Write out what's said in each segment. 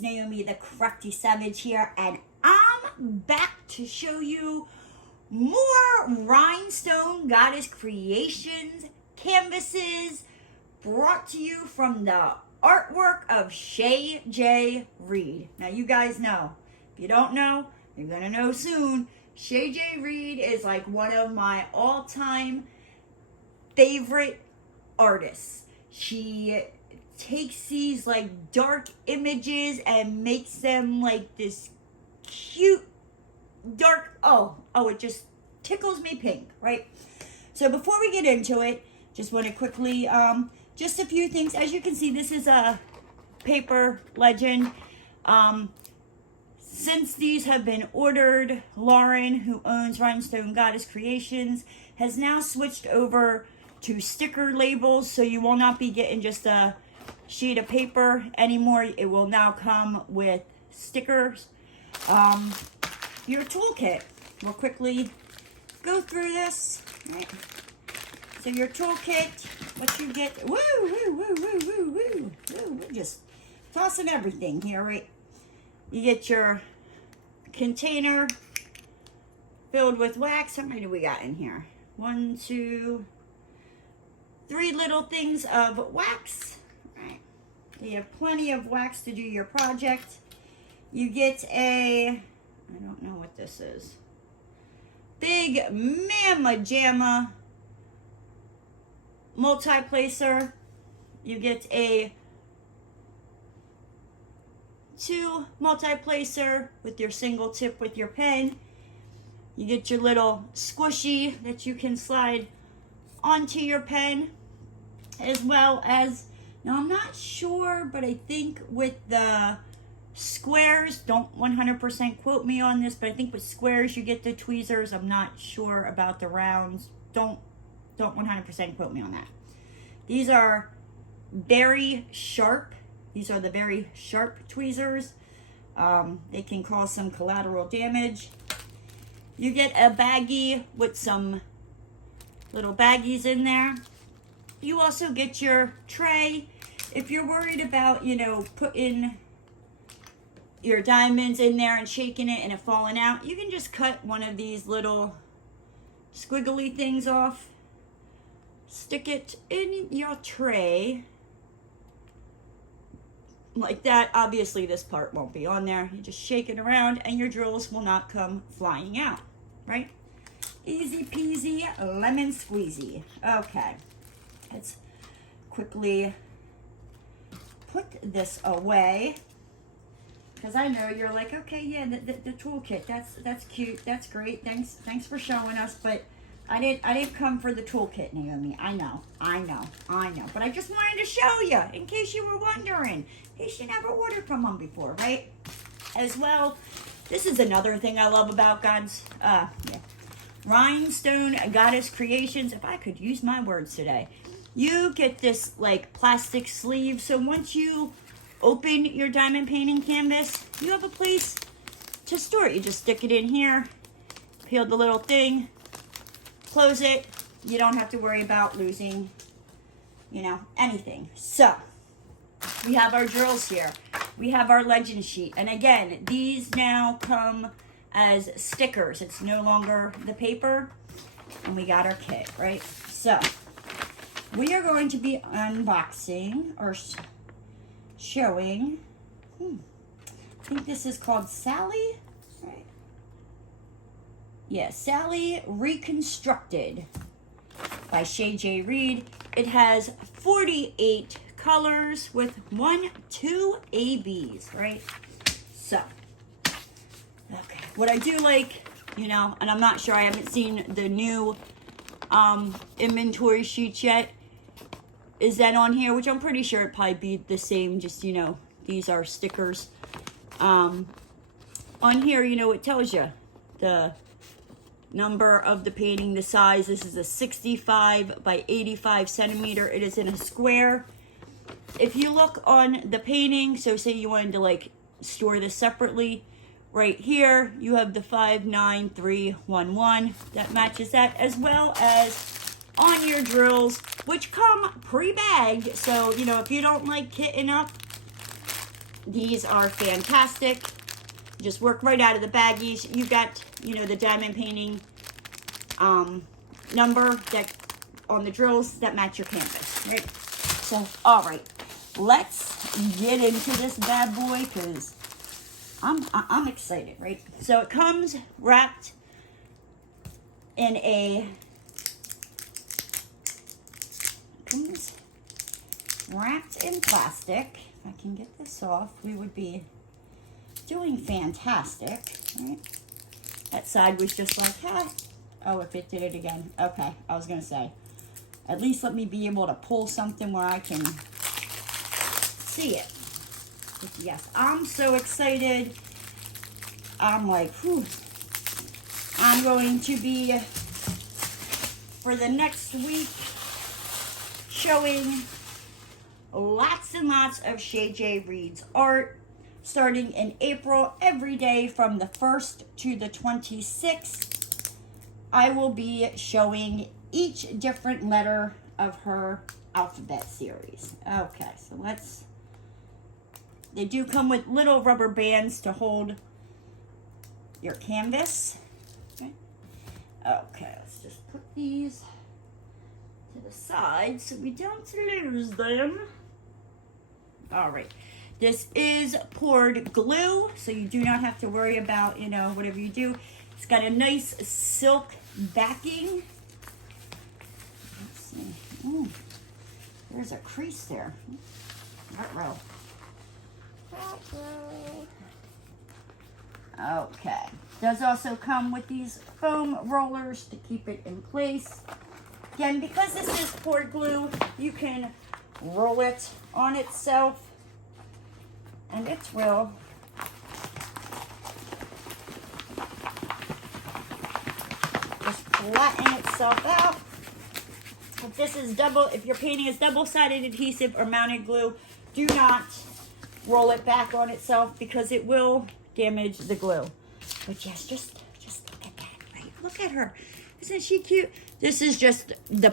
it's Naomi the Crafty Savage here, and I'm back to show you more Rhinestone Goddess Creations canvases brought to you from the artwork of ShayJay-Reed. Now you guys know, if you don't know, you're gonna know soon. ShayJay-Reed is like one of my all-time favorite artists. She takes these like dark images and makes them like this cute dark, it just tickles me pink, right? So before we get into it, just want to quickly just a few things. As you can see, this is a paper legend. Since these have been ordered, Lauren, who owns Rhinestone Goddess Creations, has now switched over to sticker labels, so you will not be getting just a sheet of paper anymore. It will now come with stickers. Your toolkit. We'll quickly go through this. Right. So your toolkit, what you get, we're just tossing everything here, right? You get your container filled with wax. How many do we got in here? 1, 2, 3 little things of wax. Right. You have plenty of wax to do your project. You get I don't know what this is. Big Mamma Jamma multi-placer. You get a 2 multi-placer with your single tip with your pen. You get your little squishy that you can slide onto your pen, as well as, now I'm not sure, but I think with the squares, don't 100% quote me on this, but I think with squares you get the tweezers. I'm not sure about the rounds. Don't 100% quote me on that. These are very sharp. These are the very sharp tweezers. They can cause some collateral damage. You get a baggie with some little baggies in there. You also get your tray. If you're worried about, putting your diamonds in there and shaking it and it falling out, you can just cut one of these little squiggly things off. Stick it in your tray. Like that. Obviously this part won't be on there. You just shake it around and your drills will not come flying out, right? Easy peasy lemon squeezy. Okay, let's quickly put this away, because I know you're like, okay, yeah, the toolkit, that's cute, that's great, thanks for showing us, but I didn't come for the toolkit, Naomi. I know, but I just wanted to show you in case you were wondering, in case you never ordered from them before, right? As well, this is another thing I love about Rhinestone Goddess Creations. If I could use my words today. You get this like plastic sleeve, so once you open your diamond painting canvas, you have a place to store it. You just stick it in here, peel the little thing, close it. You don't have to worry about losing, anything. So we have our drills here. We have our legend sheet. And again, these now come as stickers. It's no longer the paper. And we got our kit, right? So we are going to be unboxing or showing, I think this is called Sally, right? Yeah, Sally Reconstructed by ShayJay-Reed. It has 48 colors with 2 ABs, right? So, okay. What I do like, and I'm not sure, I haven't seen the new inventory sheets yet, is that on here, which I'm pretty sure it'd probably be the same, just, these are stickers. On here, it tells you the number of the painting, the size. This is a 65 by 85 centimeter. It is in a square. If you look on the painting, so say you wanted to like store this separately, right here you have the 59311 that matches that, as well as on your drills, which come pre-bagged. So if you don't like kitting up These are fantastic. Just work right out of the baggies. You got, you know, the diamond painting number that on the drills that match your canvas, right? So, all right, let's get into this bad boy because I'm excited, right? So it comes wrapped in wrapped in plastic. If I can get this off, we would be doing fantastic, right? That side was just like, ah. Oh, if it did it again. Okay, I was gonna say, at least let me be able to pull something where I can see it. But yes, I'm so excited. I'm like, whew. I'm going to be, for the next week, showing lots and lots of ShayJay-Reed's art, starting in April, every day from the 1st to the 26th. I will be showing each different letter of her alphabet series. Okay, so let's, they do come with little rubber bands to hold your canvas. Okay, let's just put these to the side so we don't lose them. All right, this is poured glue, so you do not have to worry about, you know, whatever you do. It's got a nice silk backing. Let's see. Ooh, there's a crease there. That row. Okay. Does also come with these foam rollers to keep it in place. Again, because this is poured glue, you can roll it on itself, and it's real. Just flatten itself out. If this is if your painting is double-sided adhesive or mounted glue, do not roll it back on itself because it will damage the glue. But yes, just look at that, right? Look at her. Isn't she cute? This is just the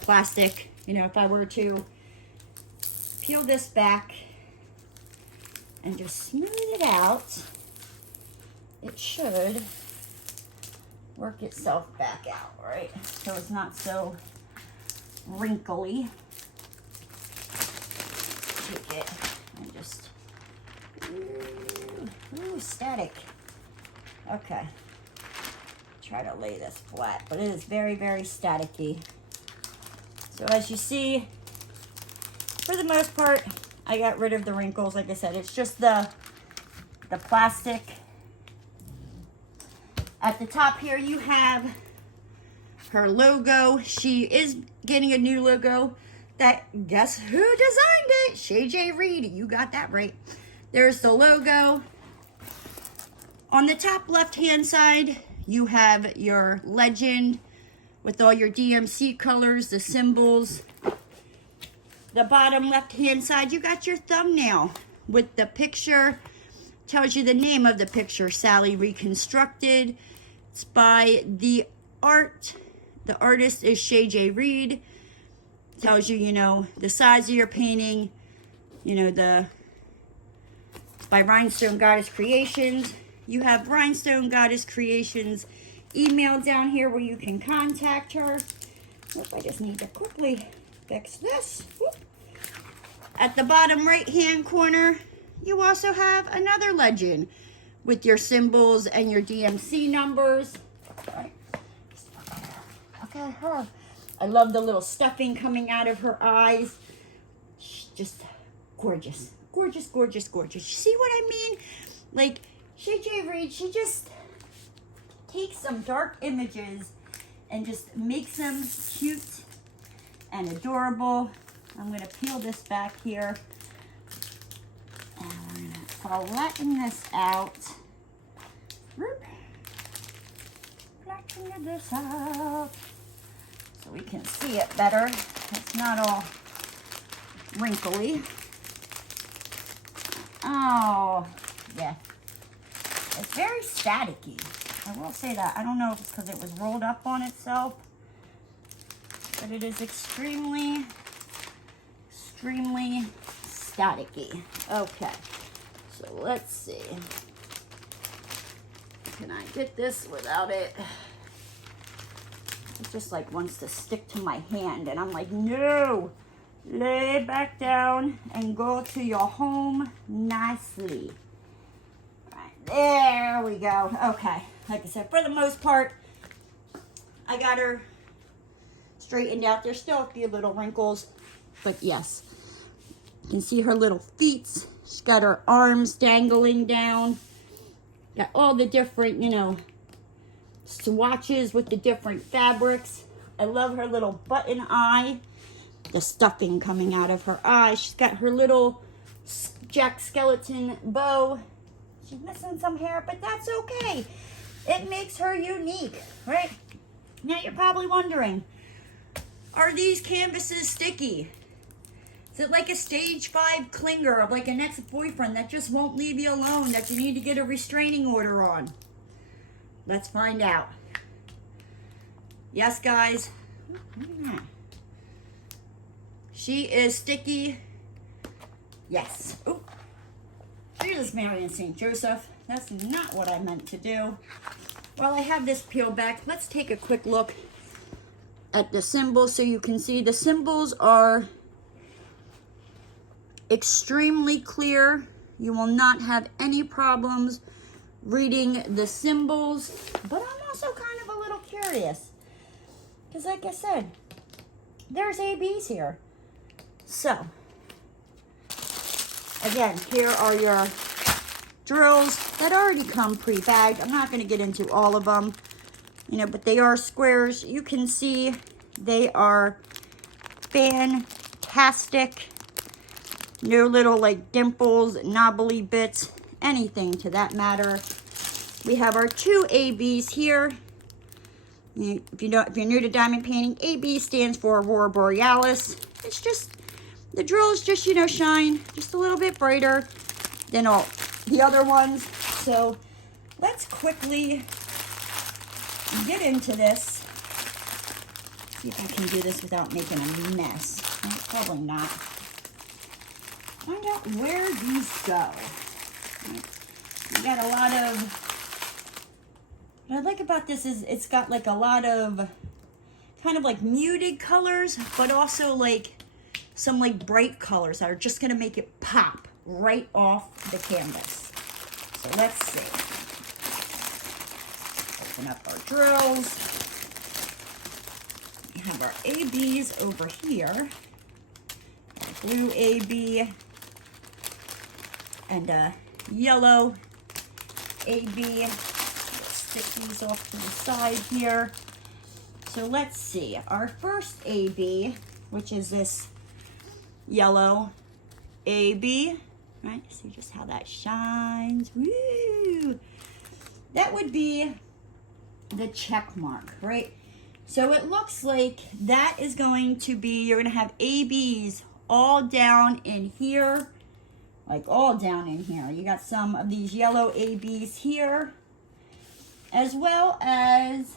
plastic. You know, if I were to peel this back and just smooth it out, it should work itself back out, right? So it's not so wrinkly. Take it and just, ooh, static. Okay. Try to lay this flat, but it is very, very staticky. So as you see, for the most part, I got rid of the wrinkles. Like I said, it's just the plastic. At the top here, you have her logo. She is getting a new logo. That, guess who designed it? ShayJay-Reed. You got that right. There's the logo. On the top left-hand side, you have your legend with all your DMC colors, the symbols. The bottom left-hand side, you got your thumbnail with the picture. Tells you the name of the picture, Sally Reconstructed. It's by the artist is ShayJay-Reed. Tells you, you know, the size of your painting. You know, it's by Rhinestone Goddess Creations. You have Rhinestone Goddess Creations email down here where you can contact her. Oop, I just need to quickly fix this. Whoop. At the bottom right-hand corner, you also have another legend with your symbols and your DMC numbers. All right. Look at her. I love the little stuffing coming out of her eyes. She's just gorgeous. Gorgeous, gorgeous, gorgeous. You see what I mean? Like, ShayJay-Reed, she just takes some dark images and just makes them cute and adorable. I'm going to peel this back here. And we're going to flatten this out. Flatten this out so we can see it better. It's not all wrinkly. Oh, yeah. It's very staticky. I will say that. I don't know if it's because it was rolled up on itself, but it is extremely, extremely staticky. Okay. So let's see. Can I get this without it? It just like wants to stick to my hand, and I'm like, no. Lay back down and go to your home nicely. Right, there we go. Okay, like I said, for the most part, I got her straightened out. There's still a few little wrinkles, but yes. You can see her little feet. She's got her arms dangling down. Got all the different, you know, swatches with the different fabrics. I love her little button eye. The stuffing coming out of her eye. She's got her little Jack Skeleton bow. She's missing some hair, but that's okay. It makes her unique, right? Now you're probably wondering, are these canvases sticky? Is it like a stage 5 clinger of like an ex-boyfriend that just won't leave you alone, that you need to get a restraining order on? Let's find out. Yes, guys. She is sticky. Yes. Oh, here's Mary and St. Joseph. That's not what I meant to do. While I have this peeled back, let's take a quick look at the symbols so you can see the symbols are extremely clear. You will not have any problems reading the symbols, but I'm also kind of a little curious because, like I said, there's ABs here. So, again, here are your drills that already come pre-bagged. I'm not going to get into all of them, you know, but they are squares. You can see they are fantastic. No little like dimples, knobbly bits, anything to that matter. We have our 2 ABs here. If you're new to diamond painting, AB stands for Aurora Borealis. It's just, the drill is just, you know, shine just a little bit brighter than all the other ones. So let's quickly get into this. See if I can do this without making a mess. Probably not. Find out where these go. We got a lot of, what I like about this is it's got like a lot of kind of like muted colors, but also like some like bright colors that are just gonna make it pop right off the canvas. So let's see. Open up our drills. We have our ABs over here. Our blue AB and a yellow AB. Let's stick these off to the side here. So let's see. Our first AB, which is this yellow AB, right? See just how that shines. Woo! That would be the check mark, right? So it looks like that is going to be, you're going to have ABs all down in here, like all down in here. You got some of these yellow ABs here, as well as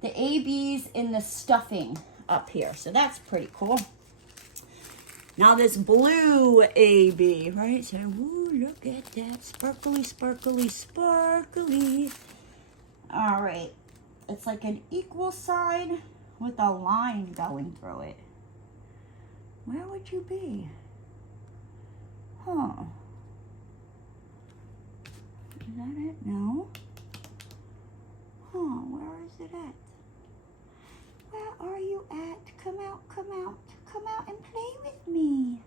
the ABs in the stuffing up here. So that's pretty cool. Now this blue AB, right? So, ooh, look at that. Sparkly, sparkly, sparkly. All right. It's like an equal sign with a line going through it. Where would you be? Huh. Is that it? No. Huh, where is it at? Where are you at? Come out, come out. Come out and play with me.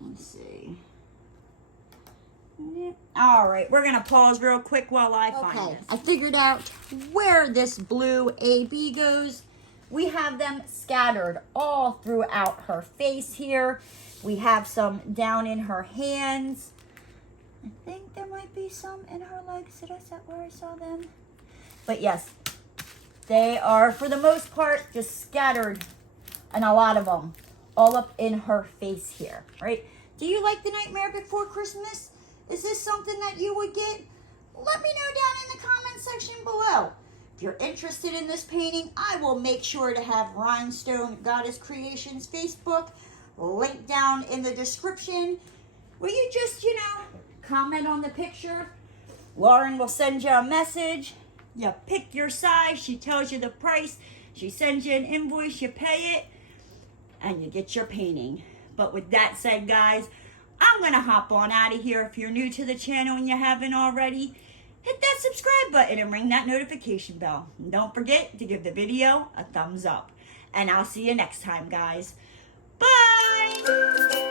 Let's see. All right, we're gonna pause real quick while I find this. I figured out where this blue AB goes. We have them scattered all throughout her face here. We have some down in her hands. I think there might be some in her legs. Did I see where I saw them? But yes, they are, for the most part, just scattered, and a lot of them, all up in her face here, right? Do you like The Nightmare Before Christmas? Is this something that you would get? Let me know down in the comment section below. If you're interested in this painting, I will make sure to have Rhinestone Goddess Creations Facebook link down in the description, where you just, comment on the picture. Lauren will send you a message. You pick your size. She tells you the price. She sends you an invoice. You pay it, and you get your painting. But with that said, guys, I'm going to hop on out of here. If you're new to the channel and you haven't already, hit that subscribe button and ring that notification bell. And don't forget to give the video a thumbs up. And I'll see you next time, guys. Bye!